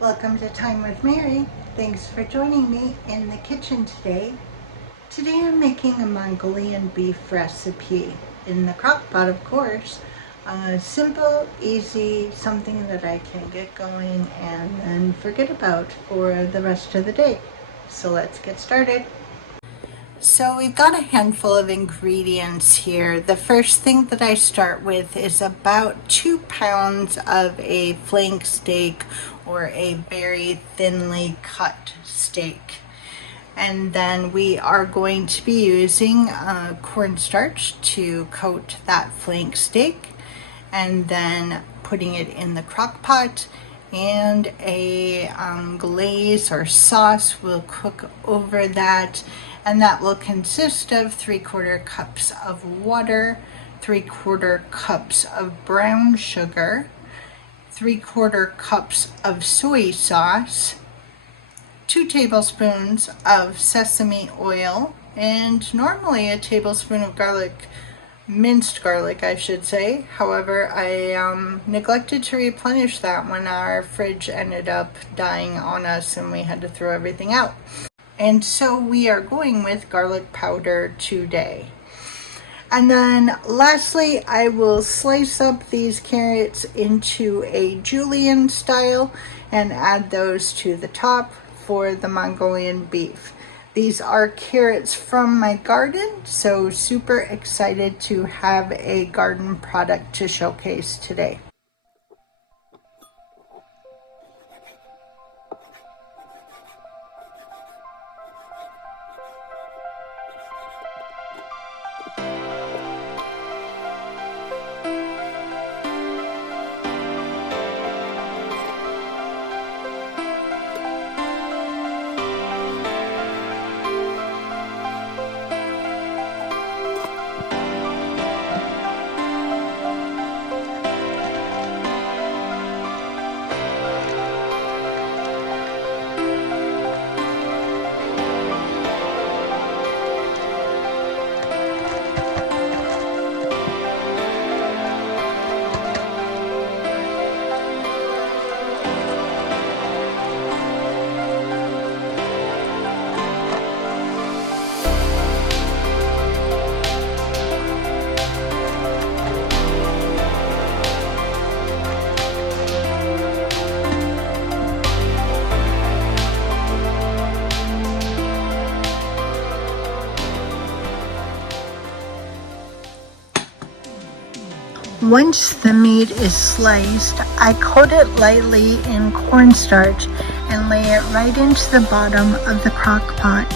Welcome to Time with Mary. Thanks for joining me in the kitchen today. Today I'm making a Mongolian beef recipe in the crockpot, of course. Simple, easy, something that I can get going and then forget about for the rest of the day. So let's get started. So we've got a handful of ingredients here. The first thing that I start with is about 2 pounds of a flank steak or a very thinly cut steak. And then we are going to be using cornstarch to coat that flank steak and then putting it in the crock pot, and a glaze or sauce will cook over that, and that will consist of 3/4 cups of water, 3/4 cups of brown sugar, 3/4 cups of soy sauce, 2 tablespoons of sesame oil, and normally a tablespoon of garlic, minced garlic I should say. However, I neglected to replenish that when our fridge ended up dying on us and we had to throw everything out. And so we are going with garlic powder today. And then lastly, I will slice up these carrots into a julienne style and add those to the top for the Mongolian beef. These are carrots from my garden, so super excited to have a garden product to showcase today. Once the meat is sliced, I coat it lightly in cornstarch and lay it right into the bottom of the crock pot.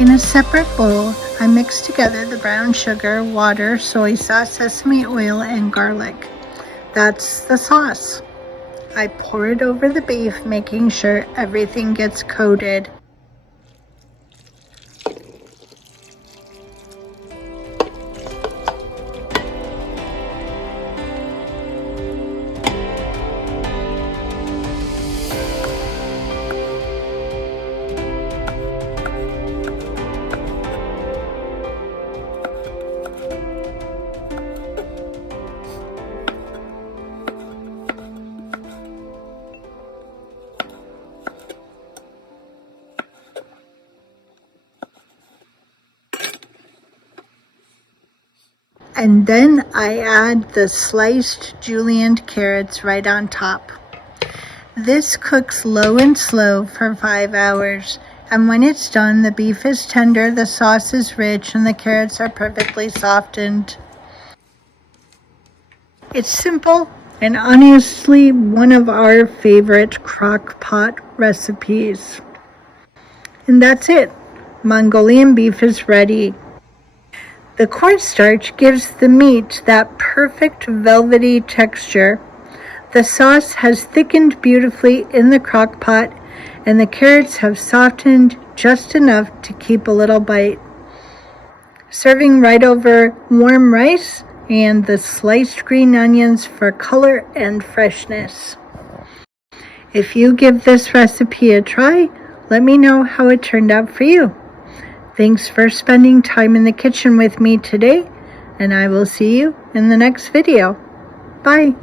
In a separate bowl, I mix together the brown sugar, water, soy sauce, sesame oil, and garlic. That's the sauce. I pour it over the beef, making sure everything gets coated. And then I add the sliced julienned carrots right on top. This cooks low and slow for 5 hours, and when it's done, the beef is tender, the sauce is rich, and the carrots are perfectly softened. It's simple and honestly one of our favorite crock pot recipes. And that's it. Mongolian beef is ready. The cornstarch gives the meat that perfect velvety texture. The sauce has thickened beautifully in the crock pot, and the carrots have softened just enough to keep a little bite. Serving right over warm rice and the sliced green onions for color and freshness. If you give this recipe a try, let me know how it turned out for you. Thanks for spending time in the kitchen with me today, and I will see you in the next video. Bye.